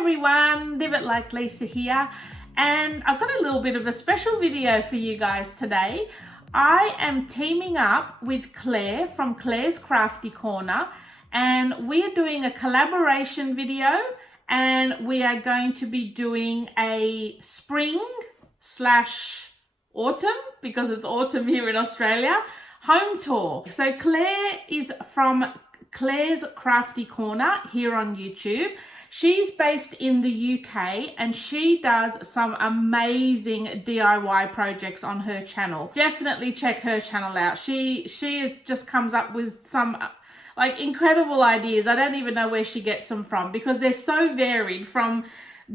everyone, Live It Like Lisa here, and I've got a little bit of a special video for you guys today. I am teaming up with Claire from Claire's Crafty Corner, and we are doing a collaboration video, and we are going to be doing a spring slash autumn, because it's autumn here in Australia, home tour. So Claire is from Claire's Crafty Corner here on YouTube. She's based in the UK and she does some amazing DIY projects on her channel. Definitely check her channel out. She just comes up with some like incredible ideas. I don't even know where she gets them from because they're so varied, from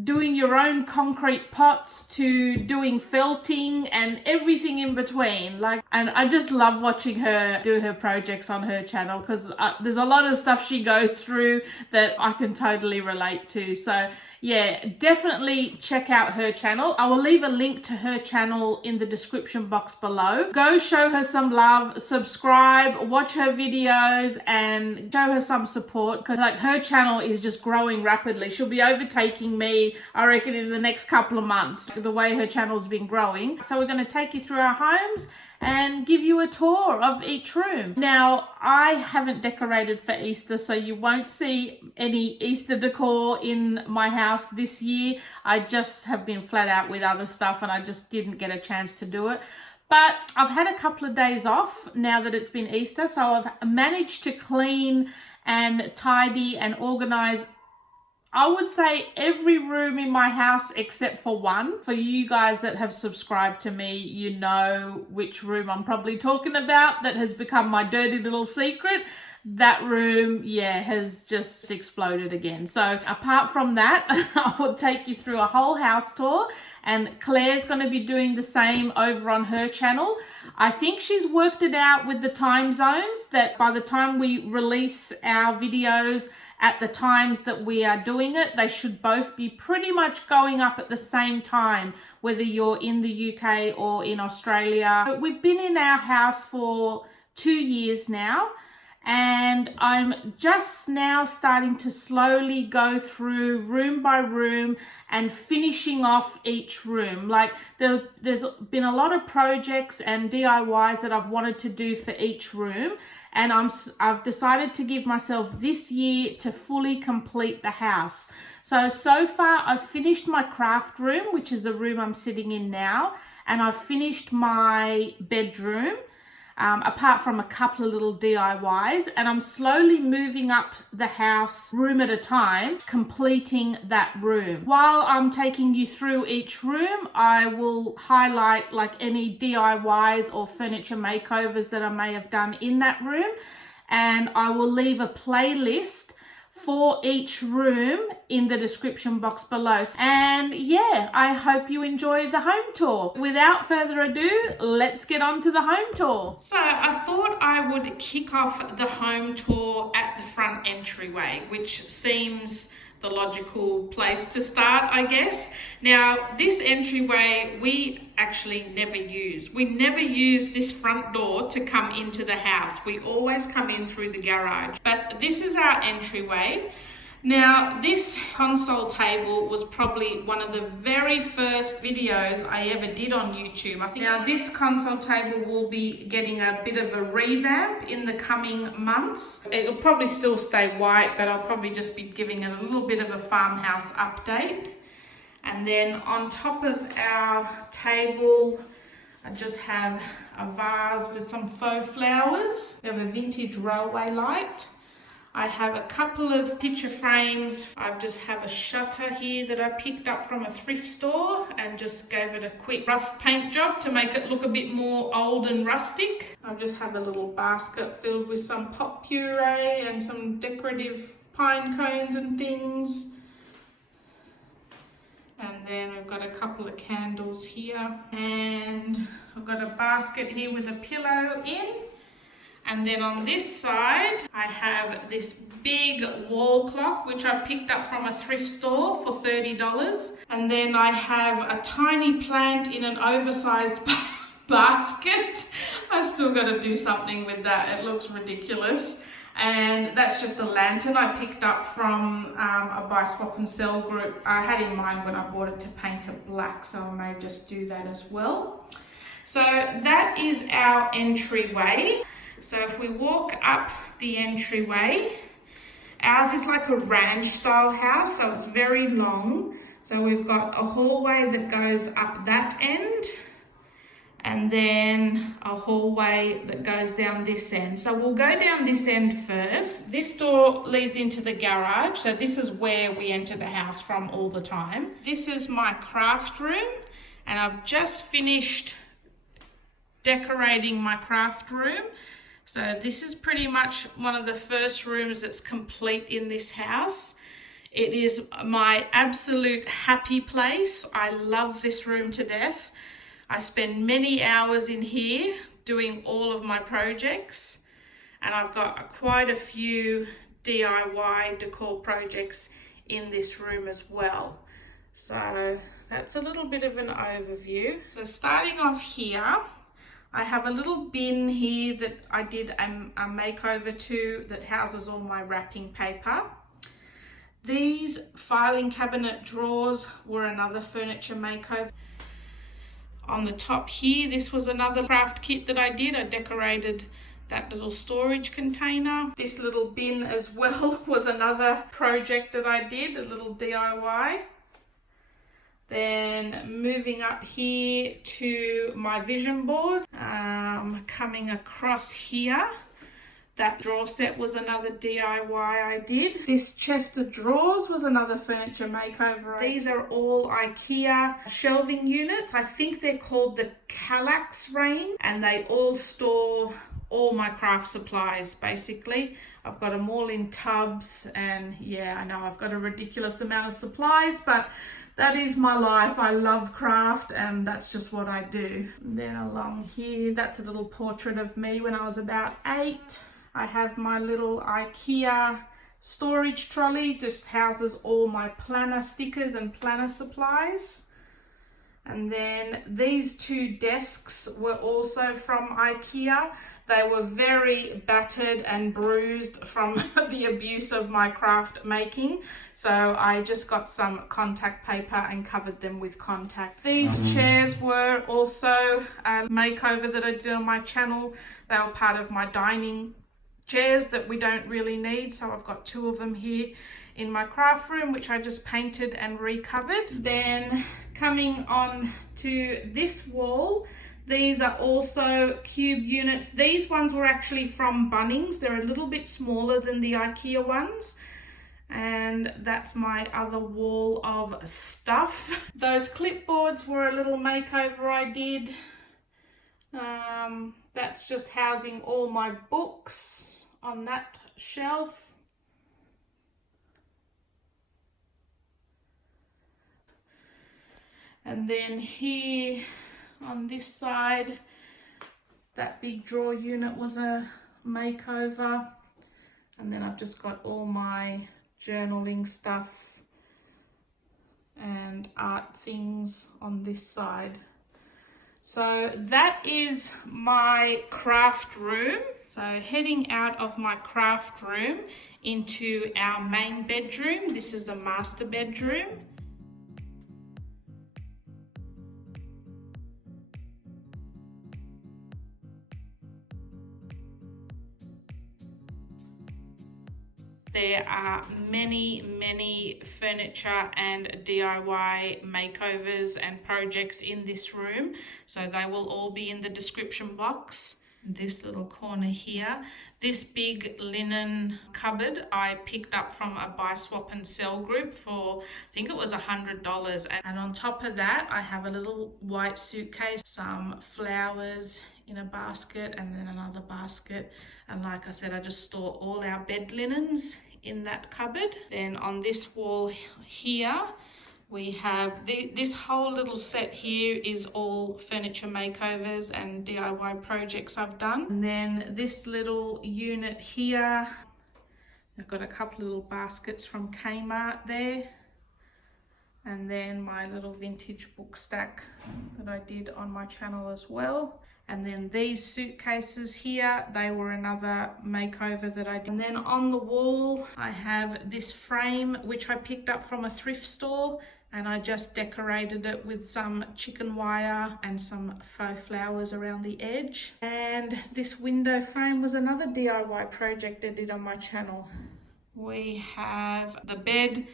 doing your own concrete pots to doing felting and everything in between. And I just love watching her do her projects on her channel because there's a lot of stuff she goes through that I can totally relate to. So yeah, definitely check out her channel. I will leave a link to her channel in the description box below. Go show her some love, subscribe, watch her videos and show her some support, because like her channel is just growing rapidly. She'll be overtaking me, I reckon, in the next couple of months, the way her channel's been growing. So we're going to take you through our homes and give you a tour of each room. Now, I haven't decorated for Easter, so you won't see any Easter decor in my house this year. I just have been flat out with other stuff and I just didn't get a chance to do it. But I've had a couple of days off now that it's been Easter, so I've managed to clean and tidy and organize, I would say, every room in my house except for one. For you guys that have subscribed to me, you know which room I'm probably talking about. That has become my dirty little secret. That room, yeah, has just exploded again. So apart from that, I will take you through a whole house tour, and Claire's going to be doing the same over on her channel. I think she's worked it out with the time zones, that by the time we release our videos at the times that we are doing it, they should both be pretty much going up at the same time, whether you're in the UK or in Australia. We've been in our house for 2 years now, and I'm just now starting to slowly go through room by room and finishing off each room. Like there's been a lot of projects and DIYs that I've wanted to do for each room, and I've decided to give myself this year to fully complete the house. So far I've finished my craft room, which is the room I'm sitting in now, and I've finished my bedroom, apart from a couple of little DIYs, and I'm slowly moving up the house room at a time, completing that room. While I'm taking you through each room, I will highlight like any DIYs or furniture makeovers that I may have done in that room, and I will leave a playlist for each room in the description box below. And yeah, I hope you enjoy the home tour. Without further ado, let's get on to the home tour. So I thought I would kick off the home tour at the front entryway, which seems the logical place to start, I guess. Now, this entryway we actually never use. We never use this front door to come into the house. We always come in through the garage. But this is our entryway. Now, this console table was probably one of the very first videos I ever did on YouTube. I think now this console table will be getting a bit of a revamp in the coming months. It'll probably still stay white, but I'll probably just be giving it a little bit of a farmhouse update. And then on top of our table, I just have a vase with some faux flowers. We have a vintage railway light. I have a couple of picture frames. I just have a shutter here that I picked up from a thrift store and just gave it a quick rough paint job to make it look a bit more old and rustic. I just have a little basket filled with some pot puree and some decorative pine cones and things. And then I've got a couple of candles here, and I've got a basket here with a pillow in. And then on this side, I have this big wall clock, which I picked up from a thrift store for $30. And then I have a tiny plant in an oversized basket. I still got to do something with that. It looks ridiculous. And that's just a lantern I picked up from a buy swap and sell group. I had in mind when I bought it to paint it black, so I may just do that as well. So that is our entryway. So if we walk up the entryway, ours is like a ranch style house, so it's very long. So we've got a hallway that goes up that end, and then a hallway that goes down this end. So we'll go down this end first. This door leads into the garage. So this is where we enter the house from all the time. This is my craft room, and I've just finished decorating my craft room. So this is pretty much one of the first rooms that's complete in this house. It is my absolute happy place. I love this room to death. I spend many hours in here doing all of my projects, and I've got quite a few DIY decor projects in this room as well. So that's a little bit of an overview. So starting off here, I have a little bin here that I did a makeover to that houses all my wrapping paper. These filing cabinet drawers were another furniture makeover. On the top here, this was another craft kit that I did. I decorated that little storage container. This little bin as well was another project that I did, a little DIY. Then moving up here to my vision board, coming across here, that drawer set was another DIY I did. This chest of drawers was another furniture makeover. These are all IKEA shelving units. I think they're called the Kallax range, and they all store all my craft supplies basically. I've got them all in tubs, and yeah, I know I've got a ridiculous amount of supplies, but that is my life. I love craft, and that's just what I do. And then along here, that's a little portrait of me when I was about 8. I have my little IKEA storage trolley, just houses all my planner stickers and planner supplies. And then these two desks were also from IKEA. They were very battered and bruised from the abuse of my craft making. So I just got some contact paper and covered them with contact. These chairs were also a makeover that I did on my channel. They were part of my dining chairs that we don't really need. So I've got 2 of them here in my craft room, which I just painted and recovered. Then coming on to this wall, these are also cube units. These ones were actually from Bunnings. They're a little bit smaller than the IKEA ones. And that's my other wall of stuff. Those clipboards were a little makeover I did. That's just housing all my books on that shelf. And then here on this side, that big drawer unit was a makeover. And then I've just got all my journaling stuff and art things on this side. So that is my craft room. So heading out of my craft room into our main bedroom. This is the master bedroom. There are many furniture and DIY makeovers and projects in this room, so they will all be in the description box. This little corner here, this big linen cupboard I picked up from a buy swap and sell group for, I think it was $100, and on top of that I have a little white suitcase, some flowers in a basket, and then another basket. And like I said, I just store all our bed linens in that cupboard. Then on this wall here, we have this whole little set here is all furniture makeovers and DIY projects I've done. And then this little unit here, I've got a couple of little baskets from Kmart there. And then my little vintage book stack that I did on my channel as well. And then these suitcases here, they were another makeover that I did. And then on the wall, I have this frame, which I picked up from a thrift store, and I just decorated it with some chicken wire and some faux flowers around the edge. And this window frame was another DIY project I did on my channel. We have the bed,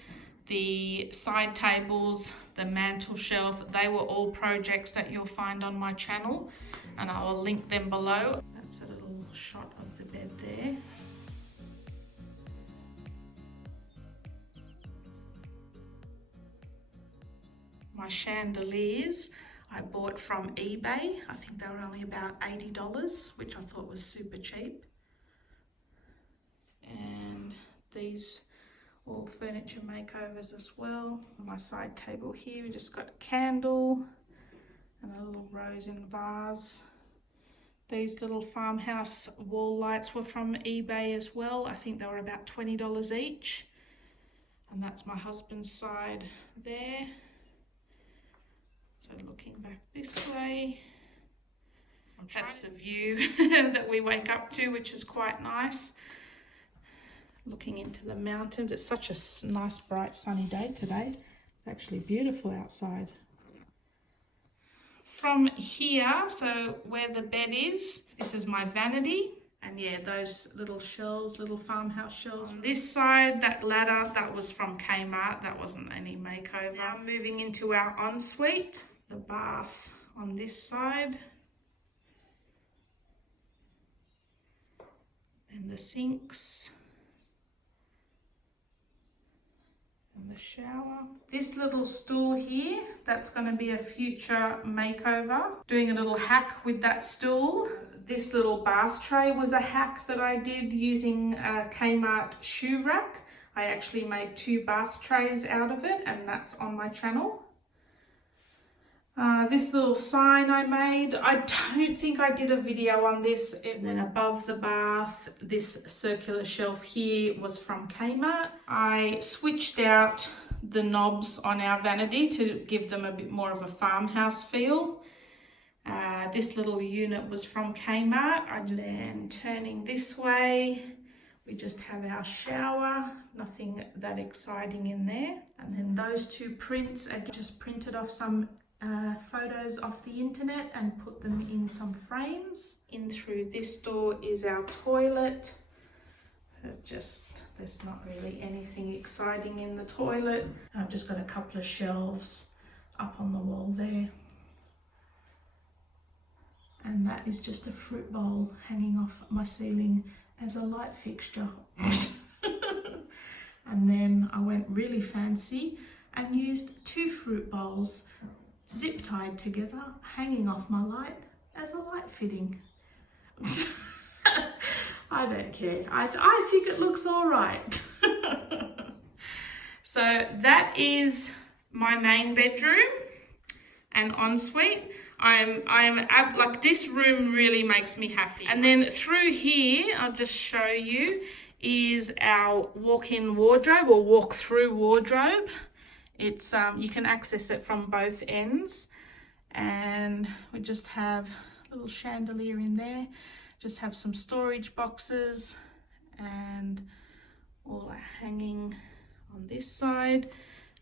the side tables, the mantle shelf. They were all projects that you'll find on my channel, and I will link them below. That's a little shot of the bed there. My chandeliers I bought from eBay. I think they were only about $80, which I thought was super cheap. And these all furniture makeovers as well. On my side table here, we just got a candle and a little rose in vase. These little farmhouse wall lights were from eBay as well. I think they were about $20 each. And that's my husband's side there. So looking back this way, that's the view that we wake up to, which is quite nice. Looking into the mountains. It's such a nice, bright, sunny day today. It's actually beautiful outside. From here, so where the bed is, this is my vanity. And yeah, those little shelves, little farmhouse shelves. On this side, that ladder, that was from Kmart. That wasn't any makeover. Now moving into our ensuite. The bath on this side. And the sinks. And the shower. This little stool here, that's going to be a future makeover. Doing a little hack with that stool. This little bath tray was a hack that I did using a Kmart shoe rack. I actually made 2 bath trays out of it, and that's on my channel. This little sign I made, I don't think I did a video on this. And then above the bath, this circular shelf here was from Kmart. I switched out the knobs on our vanity to give them a bit more of a farmhouse feel. This little unit was from Kmart. Then turning this way, we just have our shower, nothing that exciting in there. And then those 2 prints, I just printed off some photos off the internet and put them in some frames. In through this door is our toilet. There's not really anything exciting in the toilet. I've just got a couple of shelves up on the wall there. And that is just a fruit bowl hanging off my ceiling as a light fixture. And then I went really fancy and used 2 fruit bowls zip tied together, hanging off my light as a light fitting. I don't care. I think it looks all right. So that is my main bedroom and ensuite. Like, this room really makes me happy. And then through here, I'll just show you, is our walk-in wardrobe or walk-through wardrobe. It's you can access it from both ends, and we just have a little chandelier in there, just have some storage boxes, and all are hanging on this side.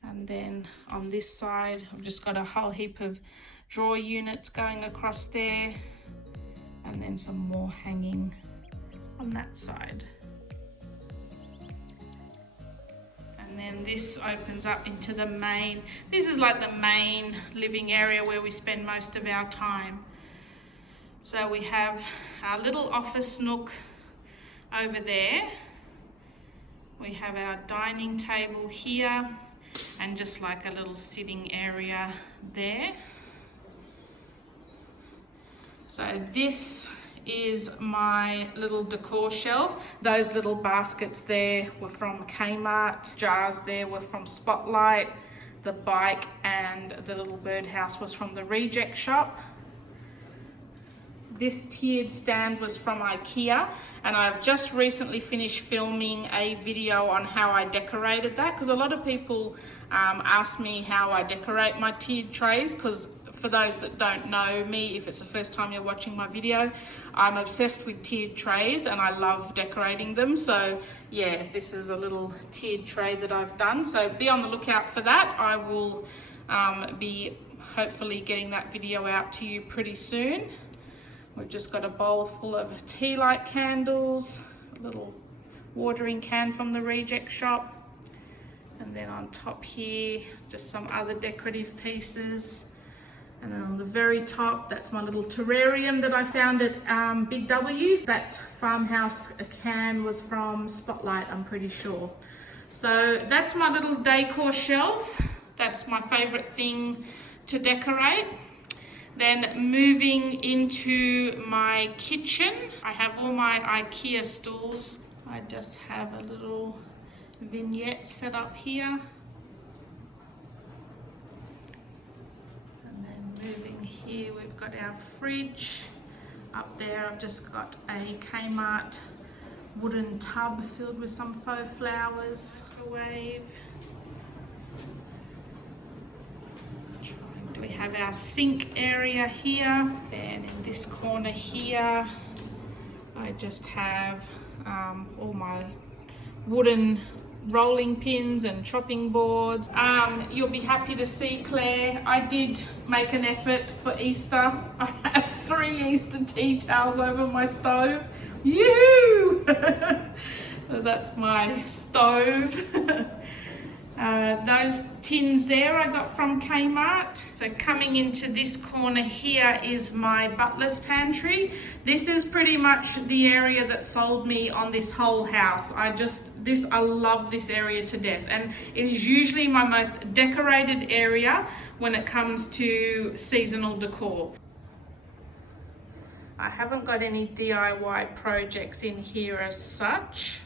And then on this side, I've just got a whole heap of drawer units going across there, and then some more hanging on that side. And then this opens up into the main, this is like the main living area where we spend most of our time. So we have our little office nook over there. We have our dining table here, and just like a little sitting area there. So this is my little decor shelf. Those little baskets there were from Kmart. Jars there were from Spotlight. The bike and the little birdhouse was from the Reject Shop. This tiered stand was from IKEA, and I've just recently finished filming a video on how I decorated that, because a lot of people ask me how I decorate my tiered trays, because For those that don't know me, if it's the first time you're watching my video, I'm obsessed with tiered trays and I love decorating them. So yeah, this is a little tiered tray that I've done. So be on the lookout for that. I will be hopefully getting that video out to you pretty soon. We've just got a bowl full of tea light candles, a little watering can from the reject shop. And then on top here, just some other decorative pieces. And then on the very top, that's my little terrarium that I found at Big W. That Farmhouse can was from Spotlight, I'm pretty sure. So that's my little decor shelf. That's my favorite thing to decorate. Then moving into my kitchen, I have all my IKEA stools. I just have a little vignette set up here. And then moving here, we've got our fridge. Up there, I've just got a Kmart wooden tub filled with some faux flowers. Microwave. We have our sink area here. Then in this corner here, I just have all my wooden rolling pins and chopping boards. You'll be happy to see, Claire, I did make an effort for Easter. I have 3 Easter tea towels over my stove. Yoo-hoo! That's my stove. Those tins there I got from Kmart. So coming into this corner here is my butler's pantry. This is pretty much the area that sold me on this whole house. I love this area to death, and it is usually my most decorated area when it comes to seasonal decor. I haven't got any DIY projects in here as such.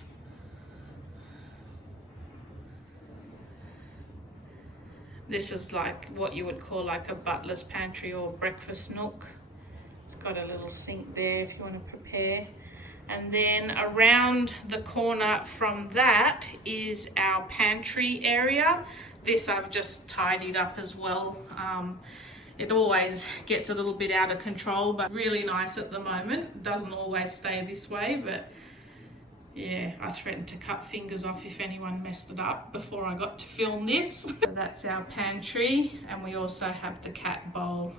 This is like what you would call like a butler's pantry or breakfast nook. It's got a little sink there if you want to prepare. And then around the corner from that is our pantry area. This I've just tidied up as well. It always gets a little bit out of control, but really nice at the moment. It doesn't always stay this way, but yeah, I threatened to cut fingers off if anyone messed it up before I got to film this. So that's our pantry, and we also have the cat bowl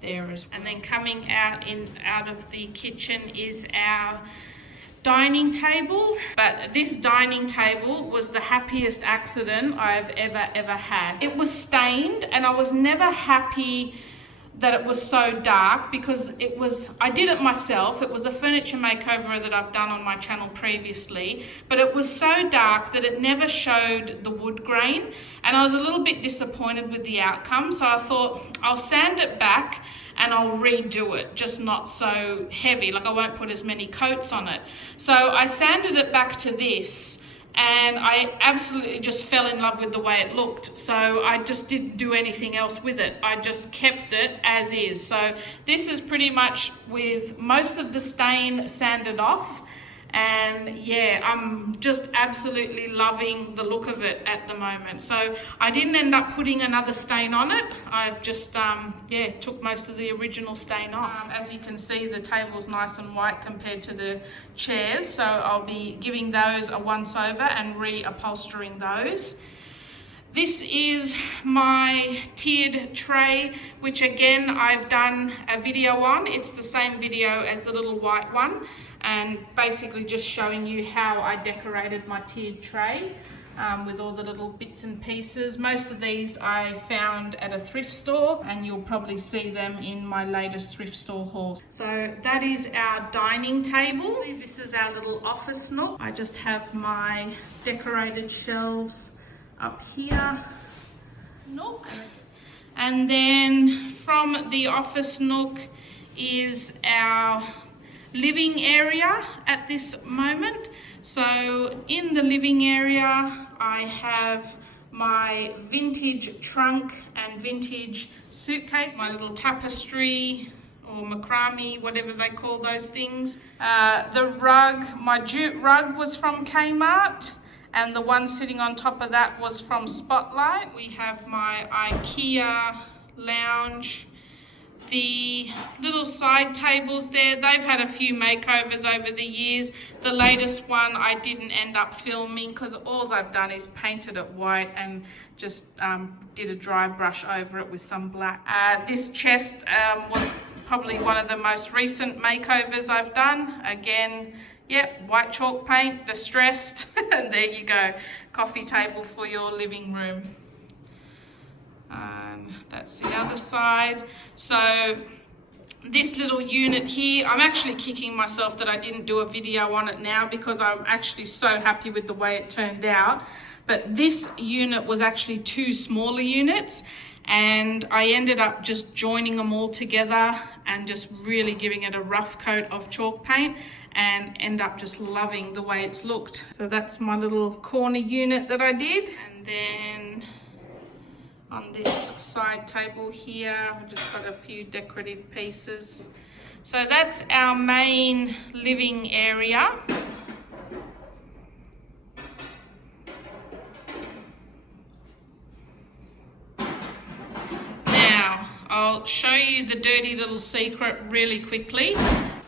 there as well. And then coming out of the kitchen is our dining table. But this dining table was the happiest accident I've ever had. It was stained, and I was never happy that it was so dark because I did it myself. It was a furniture makeover that I've done on my channel previously, but it was so dark that it never showed the wood grain, and I was a little bit disappointed with the outcome. So I thought I'll sand it back and I'll redo it, just not so heavy, like I won't put as many coats on it. So I sanded it back to this, and I absolutely just fell in love with the way it looked. So I just didn't do anything else with it. I just kept it as is. So this is pretty much with most of the stain sanded off. And yeah, I'm just absolutely loving the look of it at the moment. So I didn't end up putting another stain on it. I've just took most of the original stain off. As you can see, the table's nice and white compared to the chairs, so I'll be giving those a once over and reupholstering those. This is my tiered tray, which again I've done a video on. It's the same video as the little white one, and basically just showing you how I decorated my tiered tray with all the little bits and pieces. Most of these I found at a thrift store, and you'll probably see them in my latest thrift store haul. So that is our dining table. This is our little office nook. I just have my decorated shelves up here. Nook. And then from the office nook is our living area at this moment. So in the living area, I have my vintage trunk and vintage suitcase, my little tapestry or macrame, whatever they call those things. The rug, my jute rug was from Kmart, and the one sitting on top of that was from Spotlight. We have my IKEA lounge the little side tables there. They've had a few makeovers over the years. The latest one I didn't end up filming because all I've done is painted it white and just did a dry brush over it with some black. This chest was probably one of the most recent makeovers I've done. Again, yep, white chalk paint, distressed, and there you go. Coffee table for your living room. That's the other side. So this little unit here, I'm actually kicking myself that I didn't do a video on it now because I'm actually so happy with the way it turned out. But this unit was actually two smaller units, and I ended up just joining them all together and just really giving it a rough coat of chalk paint, and end up just loving the way it's looked. So that's my little corner unit that I did. And then on this side table here, I've just got a few decorative pieces. So that's our main living area. Now, I'll show you the dirty little secret really quickly.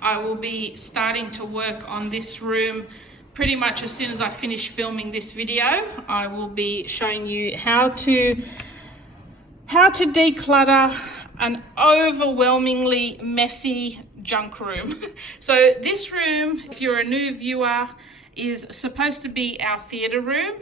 I will be starting to work on this room pretty much as soon as I finish filming this video. I will be showing you how to declutter an overwhelmingly messy junk room. So this room, if you're a new viewer, is supposed to be our theatre room.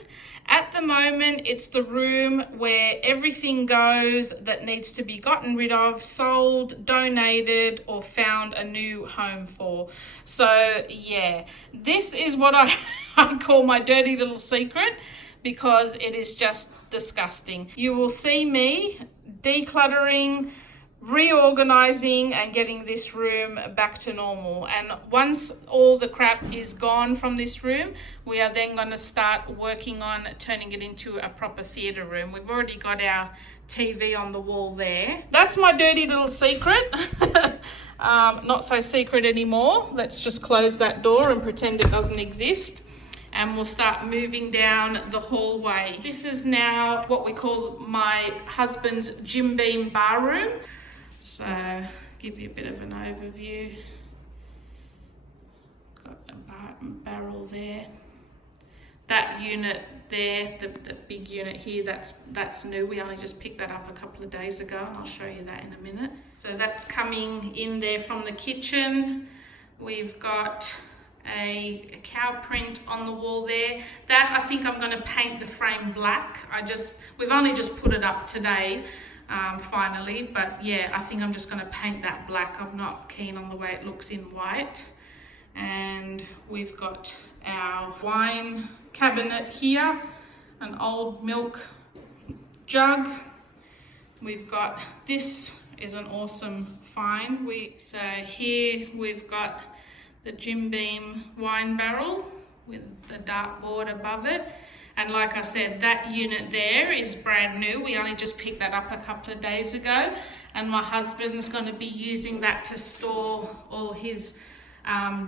At the moment, it's the room where everything goes that needs to be gotten rid of, sold, donated, or found a new home for. So yeah, this is what I call my dirty little secret, because it is just disgusting. You will see me decluttering, reorganizing, and getting this room back to normal. And once all the crap is gone from this room, we are then going to start working on turning it into a proper theatre room. We've already got our TV on the wall there. That's my dirty little secret. Not so secret anymore. Let's just close that door and pretend it doesn't exist. And we'll start moving down the hallway. This is now what we call my husband's Jim Beam bar room. So, give you a bit of an overview. Got a barrel there. That unit there, the big unit here, that's new. We only just picked that up a couple of days ago, and I'll show you that in a minute. So that's coming in there from the kitchen. We've got a cow print on the wall there. That I think I'm going to paint the frame black. We've only just put it up today, finally, but yeah, I think I'm just going to paint that black. I'm not keen on the way it looks in white. And we've got our wine cabinet here, an old milk jug. We've got, this is an awesome find. So here we've got the Jim Beam wine barrel with the dartboard above it. And like I said, that unit there is brand new. We only just picked that up a couple of days ago. And my husband's going to be using that to store all his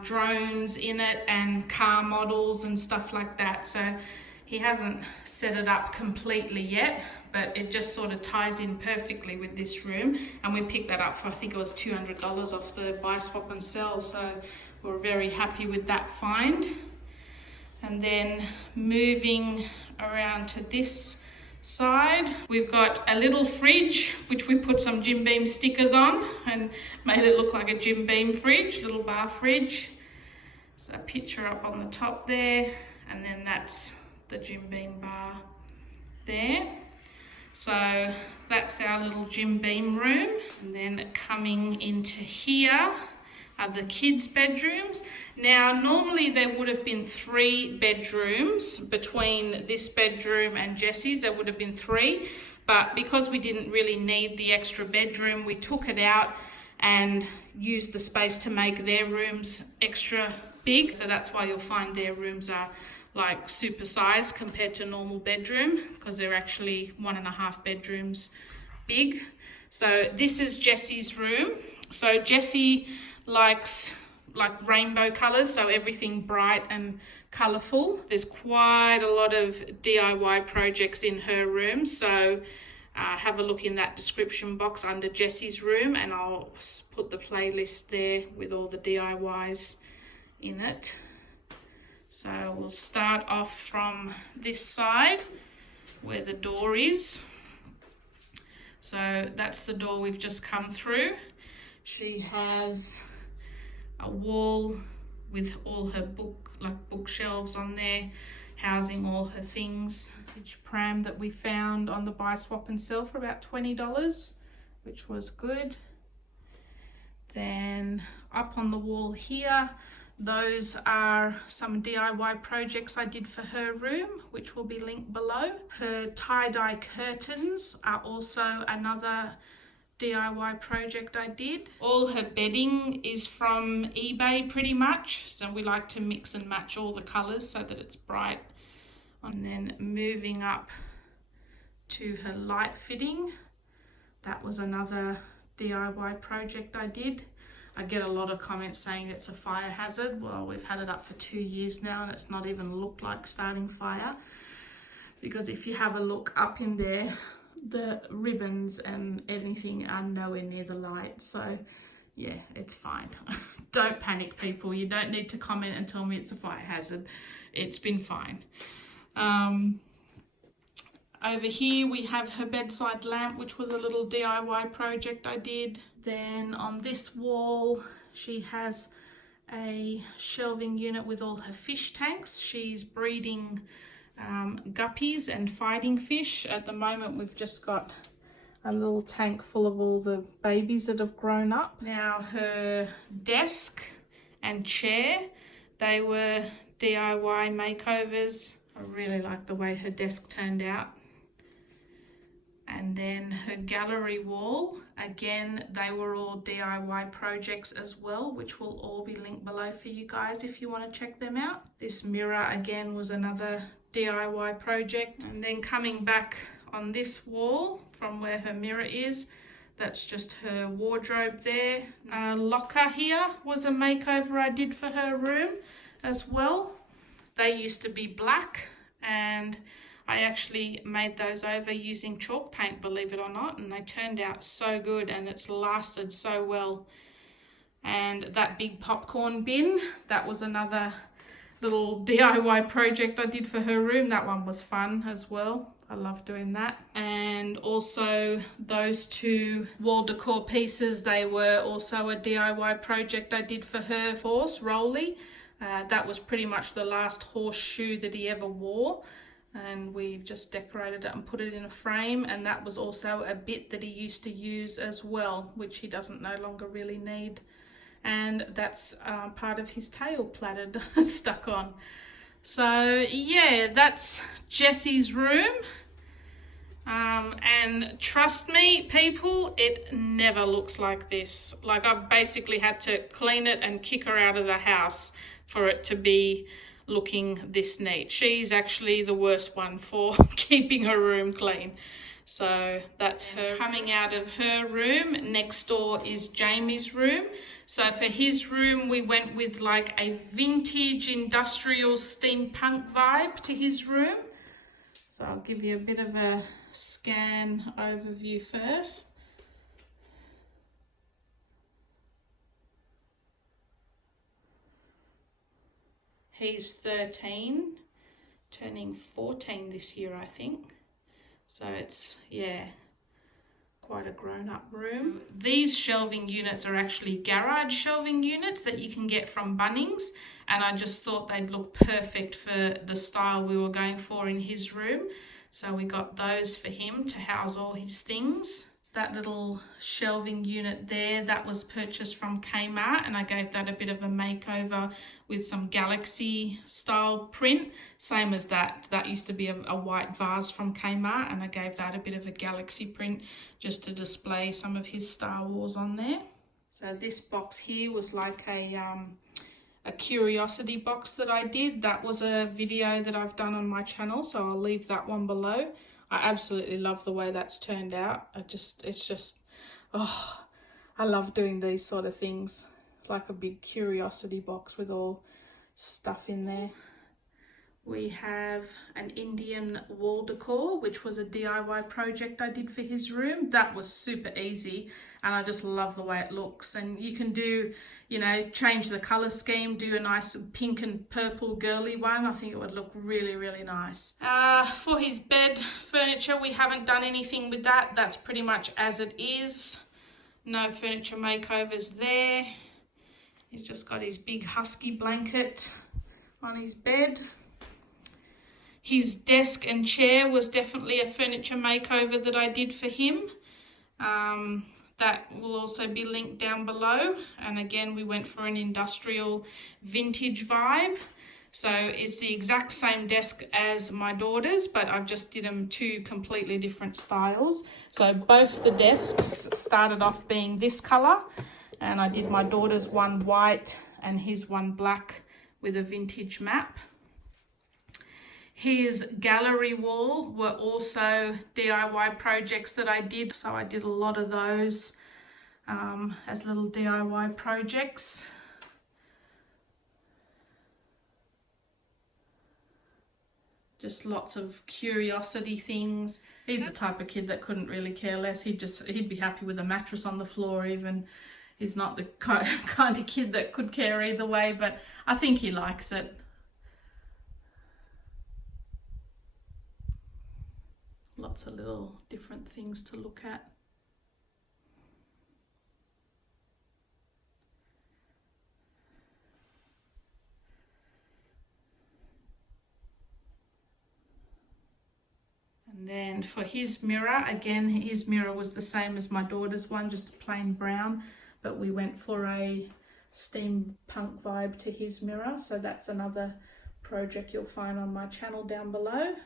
drones in it and car models and stuff like that. So he hasn't set it up completely yet, but it just sort of ties in perfectly with this room. And we picked that up for, I think it was $200 off the buy, swap and sell. So we're very happy with that find. And then moving around to this side, we've got a little fridge, which we put some Jim Beam stickers on and made it look like a Jim Beam fridge, little bar fridge. So a picture up on the top there, and then that's the Jim Beam bar there. So that's our little Jim Beam room. And then coming into here are the kids' bedrooms. Now, normally there would have been 3 bedrooms between this bedroom and Jesse's. There would have been 3, but because we didn't really need the extra bedroom, we took it out and used the space to make their rooms extra big. So that's why you'll find their rooms are like supersized compared to normal bedroom, because they're actually 1.5 bedrooms big. So this is Jesse's room. So Jesse likes like rainbow colors, so everything bright and colorful. There's quite a lot of DIY projects in her room, so have a look in that description box under Jessie's room, and I'll put the playlist there with all the DIYs in it. So we'll start off from this side where the door is. So that's the door we've just come through. She has a wall with all her bookshelves on there, housing all her things. Each pram that we found on the buy, swap and sell for about $20, which was good. Then up on the wall here, those are some DIY projects I did for her room, which will be linked below. Her tie-dye curtains are also another DIY project I did. All her bedding is from eBay pretty much, so we like to mix and match all the colors so that it's bright. And then moving up to her light fitting, that was another DIY project I did. I get a lot of comments saying it's a fire hazard. Well, we've had it up for 2 years now and it's not even looked like starting fire, because if you have a look up in there, the ribbons and anything are nowhere near the light. So yeah, it's fine. Don't panic, people. You don't need to comment and tell me it's a fire hazard. It's been fine. Over here we have her bedside lamp, which was a little DIY project I did. Then on this wall she has a shelving unit with all her fish tanks. She's breeding guppies and fighting fish. At the moment we've just got a little tank full of all the babies that have grown up. Now her desk and chair, they were DIY makeovers. I really like the way her desk turned out. And then her gallery wall, again, they were all DIY projects as well, which will all be linked below for you guys if you want to check them out. This mirror again was another DIY project. And then coming back on this wall from where her mirror is, that's just her wardrobe there. Locker here was a makeover I did for her room as well. They used to be black and I actually made those over using chalk paint, believe it or not, and they turned out so good and it's lasted so well. And that big popcorn bin, that was another little DIY project I did for her room. That one was fun as well. I love doing that. And also those two wall decor pieces, they were also a DIY project I did for her horse, Rolly. That was pretty much the last horseshoe that he ever wore, and we've just decorated it and put it in a frame. And that was also a bit that he used to use as well, which he doesn't no longer really need. And that's part of his tail plaited stuck on. So yeah, that's Jessie's room. And trust me, people, it never looks like this. Like, I've basically had to clean it and kick her out of the house for it to be looking this neat. She's actually the worst one for keeping her room clean. So that's her. Coming out of her room, next door is Jamie's room. So for his room, we went with like a vintage industrial steampunk vibe to his room. So I'll give you a bit of a scan overview first. He's 13, turning 14 this year, I think. So it's, yeah, quite a grown-up room. These shelving units are actually garage shelving units that you can get from Bunnings, and I just thought they'd look perfect for the style we were going for in his room. So we got those for him to house all his things. That little shelving unit there, that was purchased from Kmart, and I gave that a bit of a makeover with some galaxy style print, same as that. That used to be a white vase from Kmart, and I gave that a bit of a galaxy print just to display some of his Star Wars on there. So this box here was like a curiosity box that I did. That was a video that I've done on my channel, so I'll leave that one below. I absolutely love the way that's turned out. It's just, oh, I love doing these sort of things. It's like a big curiosity box with all stuff in there. We have an Indian wall decor, which was a DIY project I did for his room. That was super easy, and I just love the way it looks. And you can do, you know, change the color scheme, do a nice pink and purple girly one. I think it would look really, really nice. For his bed furniture, we haven't done anything with that. That's pretty much as it is. No furniture makeovers there. He's just got his big husky blanket on his bed. His desk and chair was definitely a furniture makeover that I did for him. That will also be linked down below. And again, we went for an industrial vintage vibe. So it's the exact same desk as my daughter's, but I've just did them two completely different styles. So both the desks started off being this color, and I did my daughter's one white and his one black with a vintage map. His gallery wall were also DIY projects that I did. So I did a lot of those as little DIY projects. Just lots of curiosity things. He's the type of kid that couldn't really care less. He'd be happy with a mattress on the floor even. He's not the kind of kid that could care either way, but I think he likes it. Lots of little different things to look at. And then for his mirror, again, his mirror was the same as my daughter's one, just a plain brown, but we went for a steampunk vibe to his mirror. So that's another project you'll find on my channel down below.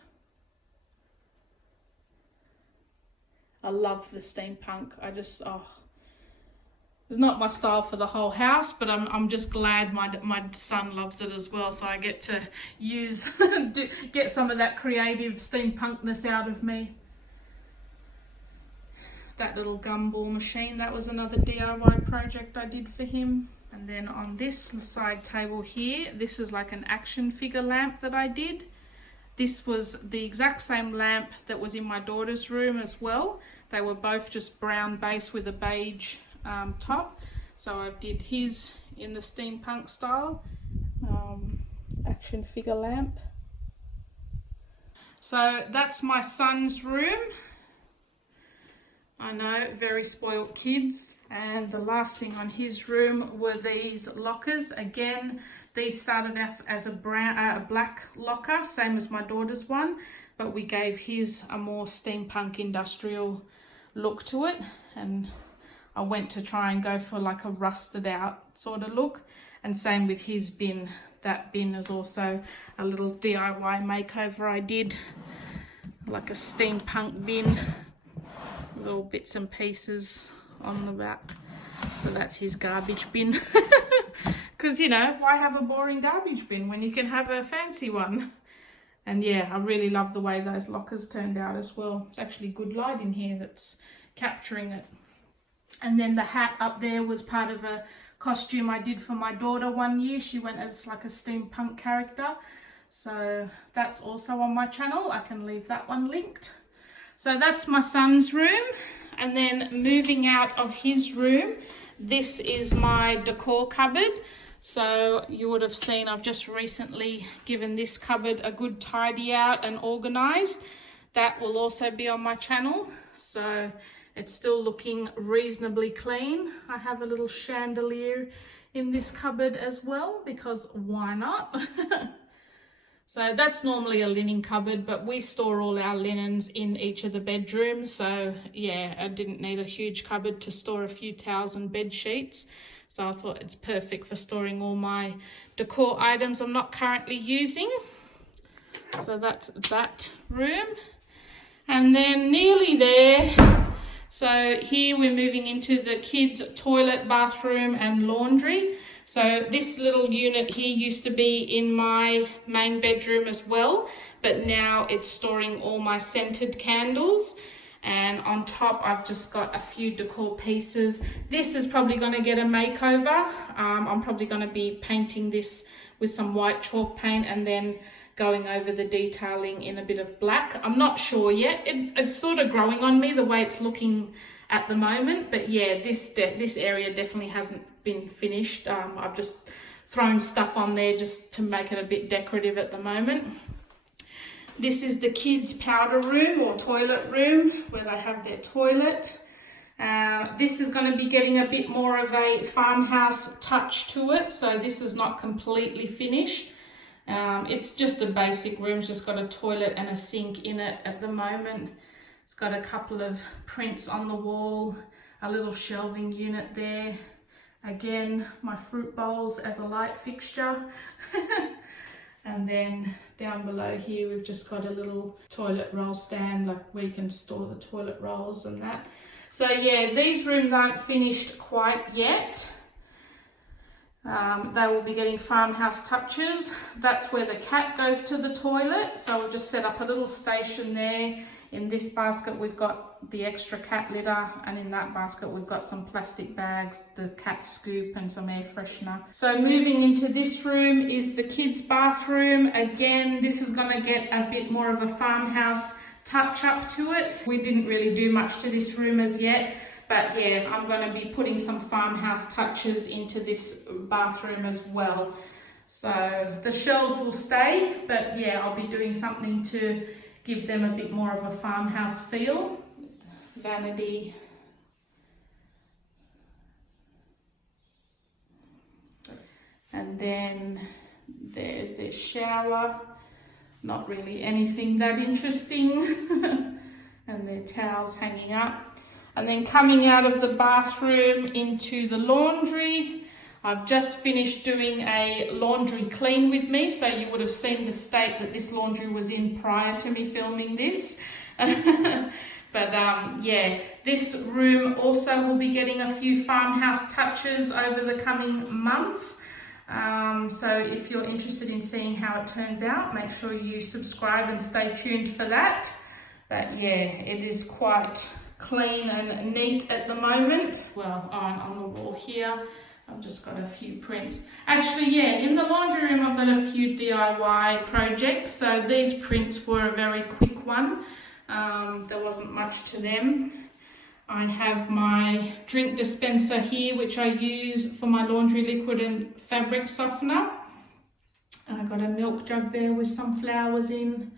I love the steampunk. it's not my style for the whole house, but I'm just glad my son loves it as well, so I get to get some of that creative steampunkness out of me. That little gumball machine, that was another DIY project I did for him. And then on this side table here, this is like an action figure lamp that I did. This was the exact same lamp that was in my daughter's room as well. They were both just brown base with a beige top. So I did his in the steampunk style, action figure lamp. So that's my son's room. I know, very spoiled kids. And the last thing on his room were these lockers. Again, these started off as a black locker, same as my daughter's one, but we gave his a more steampunk industrial look to it. And I went to try and go for like a rusted out sort of look. And same with his bin. That bin is also a little DIY makeover I did, like a steampunk bin, little bits and pieces on the back. So that's his garbage bin. Because, you know, why have a boring garbage bin when you can have a fancy one? And yeah, I really love the way those lockers turned out as well. It's actually good light in here that's capturing it. And then the hat up there was part of a costume I did for my daughter one year. She went as like a steampunk character. So that's also on my channel. I can leave that one linked. So that's my son's room. And then moving out of his room, this is my decor cupboard. So you would have seen I've just recently given this cupboard a good tidy out and organized. That will also be on my channel. So it's still looking reasonably clean. I have a little chandelier in this cupboard as well, because why not? So that's normally a linen cupboard, but we store all our linens in each of the bedrooms. So yeah, I didn't need a huge cupboard to store a few towels and bed sheets. So I thought it's perfect for storing all my decor items I'm not currently using. So that's that room. And then nearly there. So here we're moving into the kids' toilet, bathroom and laundry. So this little unit here used to be in my main bedroom as well, but now it's storing all my scented candles. And on top, I've just got a few decor pieces. This is probably going to get a makeover. I'm probably going to be painting this with some white chalk paint and then going over the detailing in a bit of black. I'm not sure yet. It's sort of growing on me the way it's looking at the moment, but yeah, this area definitely hasn't been finished. I've just thrown stuff on there just to make it a bit decorative at the moment. This is the kids' powder room or toilet room where they have their toilet. This is going to be getting a bit more of a farmhouse touch to it, so this is not completely finished. It's just a basic room, it's just got a toilet and a sink in it at the moment. It's got a couple of prints on the wall, a little shelving unit there. Again, my fruit bowls as a light fixture. And then down below here, we've just got a little toilet roll stand, like where you can store the toilet rolls and that. So yeah, these rooms aren't finished quite yet. They will be getting farmhouse touches. That's where the cat goes to the toilet. So we'll just set up a little station there. In this basket, we've got the extra cat litter, and in that basket, we've got some plastic bags, the cat scoop, and some air freshener. So moving into this room is the kids' bathroom. Again, this is going to get a bit more of a farmhouse touch up to it. We didn't really do much to this room as yet, but yeah, I'm going to be putting some farmhouse touches into this bathroom as well. So the shelves will stay, but yeah, I'll be doing something to give them a bit more of a farmhouse feel. Vanity. And then there's their shower. Not really anything that interesting. And their towels hanging up. And then coming out of the bathroom into the laundry. I've just finished doing a laundry clean with me, so you would have seen the state that this laundry was in prior to me filming this. But yeah, this room also will be getting a few farmhouse touches over the coming months. So if you're interested in seeing how it turns out, make sure you subscribe and stay tuned for that. But yeah, it is quite clean and neat at the moment. Well, on the wall here, I've just got a few prints. Actually, yeah, in the laundry room, I've got a few DIY projects. So these prints were a very quick one. There wasn't much to them. I have my drink dispenser here, which I use for my laundry liquid and fabric softener. And I've got a milk jug there with some flowers in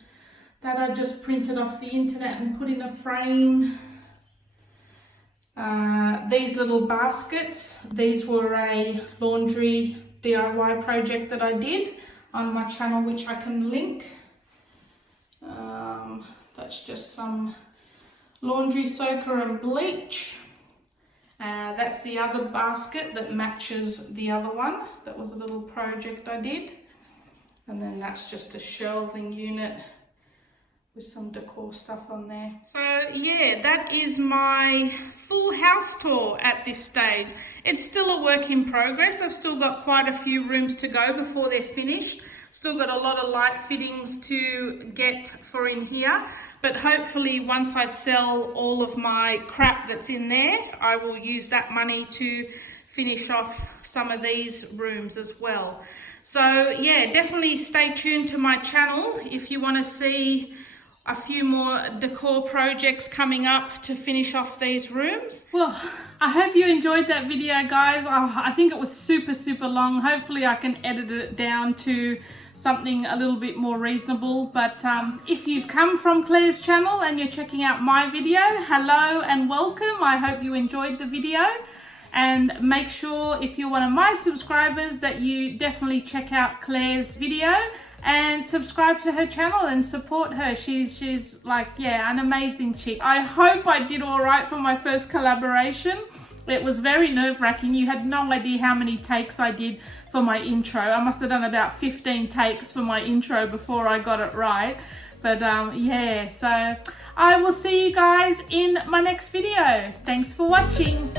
that I just printed off the internet and put in a frame. These little baskets, these were a laundry DIY project that I did on my channel, which I can link. That's just some laundry soaker and bleach. That's the other basket that matches the other one. That was a little project I did. And then that's just a shelving unit with some decor stuff on there. So yeah, that is my full house tour at this stage. It's still a work in progress. I've still got quite a few rooms to go before they're finished. Still got a lot of light fittings to get for in here. But hopefully once I sell all of my crap that's in there, I will use that money to finish off some of these rooms as well. So yeah, definitely stay tuned to my channel if you want to see a few more decor projects coming up to finish off these rooms. Well, I hope you enjoyed that video, guys. I think it was super long. Hopefully I can edit it down to something a little bit more reasonable. But if you've come from Claire's channel and you're checking out my video, hello and welcome. I hope you enjoyed the video. And make sure if you're one of my subscribers that you definitely check out Claire's video and subscribe to her channel and support her. She's like, yeah, an amazing chick. I hope I did all right for my first collaboration. It was very nerve-wracking. You had no idea how many takes I did for my intro. I must have done about 15 takes for my intro before I got it right. But yeah, so I will see you guys in my next video. Thanks for watching.